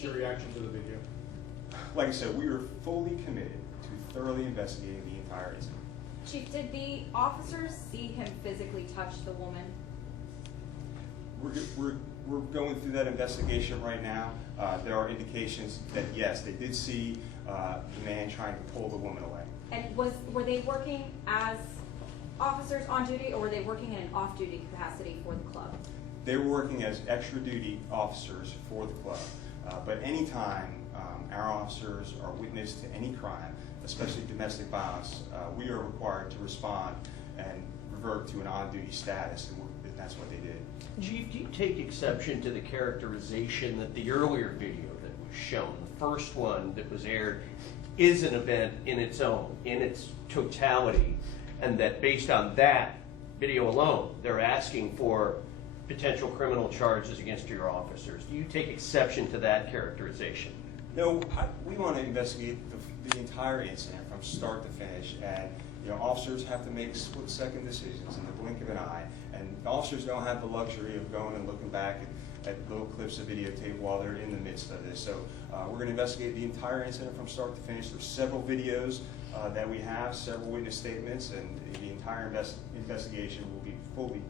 What's your reaction to the video? Like I said, we are fully committed to thoroughly investigating the entire incident. Chief, did the officers see him physically touch the woman? We're going through that investigation right now. There are indications that yes, they did see the man trying to pull the woman away. And were they working as officers on duty, or were they working in an off-duty capacity for the club? They were working as extra duty officers for the club. But anytime our officers are witness to any crime, especially domestic violence, we are required to respond and revert to an on-duty status, and that's what they did. Chief, do you take exception to the characterization that the earlier video that was shown, the first one that was aired, is an event in its own, in its totality, and that based on that video alone, they're asking for potential criminal charges against your officers? Do you take exception to that characterization? No, we want to investigate the entire incident from start to finish, and officers have to make split-second decisions in the blink of an eye, and officers don't have the luxury of going and looking back at little clips of videotape while they're in the midst of this. So we're going to investigate the entire incident from start to finish. There's several videos that we have, several witness statements, and the entire investigation will be fully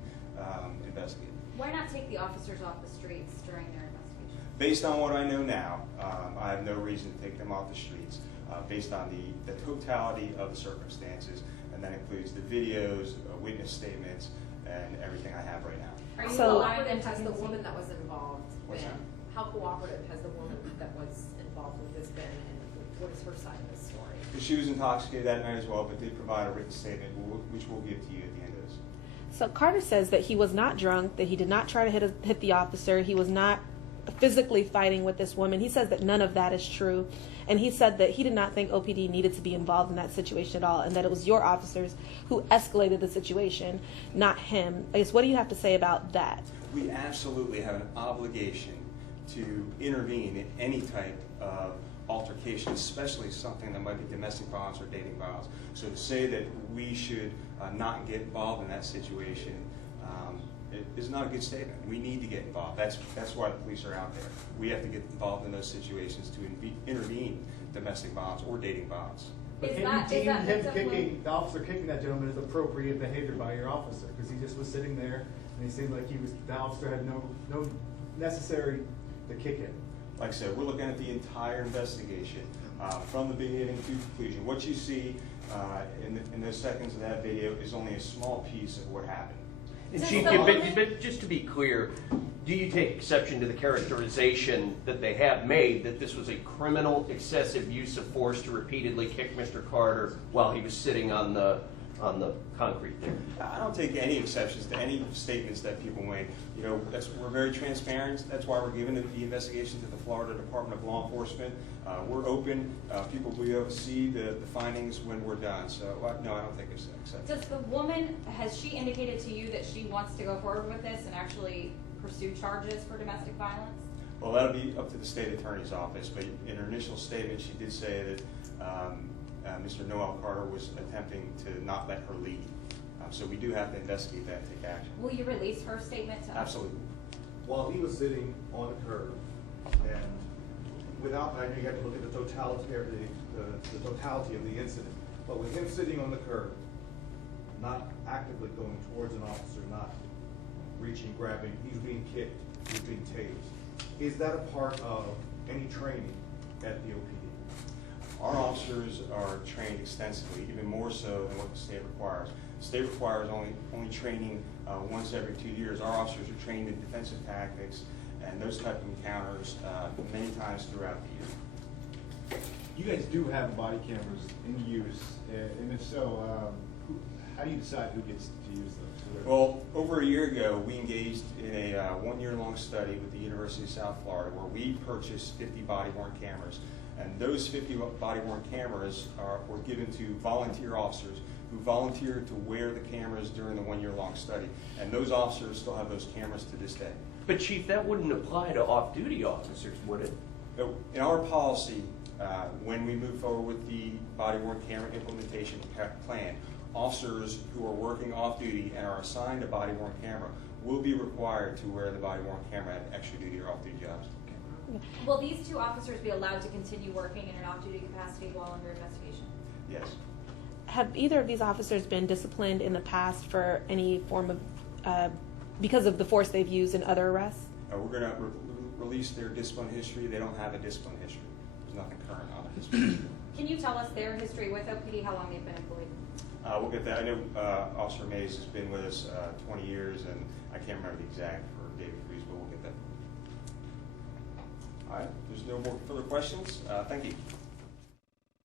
investigated. Why not take the officers off the streets during their investigation? Based on what I know now, I have no reason to take them off the streets. Based on the totality of the circumstances, and that includes the videos, witness statements, and everything I have right now. Are you So- cooperative has the woman that was involved What's been? that? How cooperative has the woman that was involved with this been, and what is her side of the story? She was intoxicated that night as well, but did provide a written statement, which we'll give to you at the end of this. So Carter says that he was not drunk, that he did not try to hit the officer, he was not physically fighting with this woman. He says that none of that is true. And he said that he did not think OPD needed to be involved in that situation at all, and that it was your officers who escalated the situation, not him. I guess, what do you have to say about that? We absolutely have an obligation to intervene in any type of altercation, especially something that might be domestic violence or dating violence. So to say that we should not get involved in that situation it is not a good statement. We need to get involved. That's why the police are out there. We have to get involved in those situations to intervene domestic violence or dating violence. But can you deem him the officer kicking that gentleman as appropriate behavior by your officer? Because he just was sitting there and he seemed like the officer had no necessary to kick him. Like I said, we're looking at the entire investigation from the beginning to conclusion. What you see in those seconds of that video is only a small piece of what happened. And Chief, but just to be clear, do you take exception to the characterization that they have made that this was a criminal excessive use of force to repeatedly kick Mr. Carter while he was sitting on the concrete there? I don't take any exceptions to any statements that people make. We're very transparent. That's why we're giving the investigation to the Florida Department of Law Enforcement. We're open. People will be able to see the findings when we're done. So no, I don't think it's an exception. Does the woman, has she indicated to you that she wants to go forward with this and actually pursue charges for domestic violence? Well, that'll be up to the state attorney's office. But in her initial statement, she did say that Mr. Noel Carter was attempting to not let her lead. So we do have to investigate that and take action. Will you release her statement to us? Absolutely. While he was sitting on the curb, and without, I know you have to look at the totality of the incident, but with him sitting on the curb, not actively going towards an officer, not reaching, grabbing, he's being kicked, he's being tased. Is that a part of any training at the OPD? Our officers are trained extensively, even more so than what the state requires. The state requires only training once every 2 years. Our officers are trained in defensive tactics and those type of encounters many times throughout the year. You guys do have body cameras in use, and if so, how do you decide who gets to use those? Well, over a year ago, we engaged in a 1-year-long study with the University of South Florida where we purchased 50 body-worn cameras. And those 50 body-worn cameras were given to volunteer officers who volunteered to wear the cameras during the 1-year-long study. And those officers still have those cameras to this day. But Chief, that wouldn't apply to off-duty officers, would it? So in our policy, when we move forward with the body-worn camera implementation plan, officers who are working off-duty and are assigned a body-worn camera will be required to wear the body-worn camera at extra-duty or off-duty jobs. Will these two officers be allowed to continue working in an off-duty capacity while under investigation? Yes. Have either of these officers been disciplined in the past for any form of, because of the force they've used in other arrests? We're going to release their discipline history. They don't have a discipline history. There's nothing current on the discipline history. Can you tell us their history with OPD, how long they've been employed? We'll get that. I know Officer Mays has been with us 20 years, and I can't remember the exact for David Freeze, but we'll get that. All right. There's no more further questions. Thank you.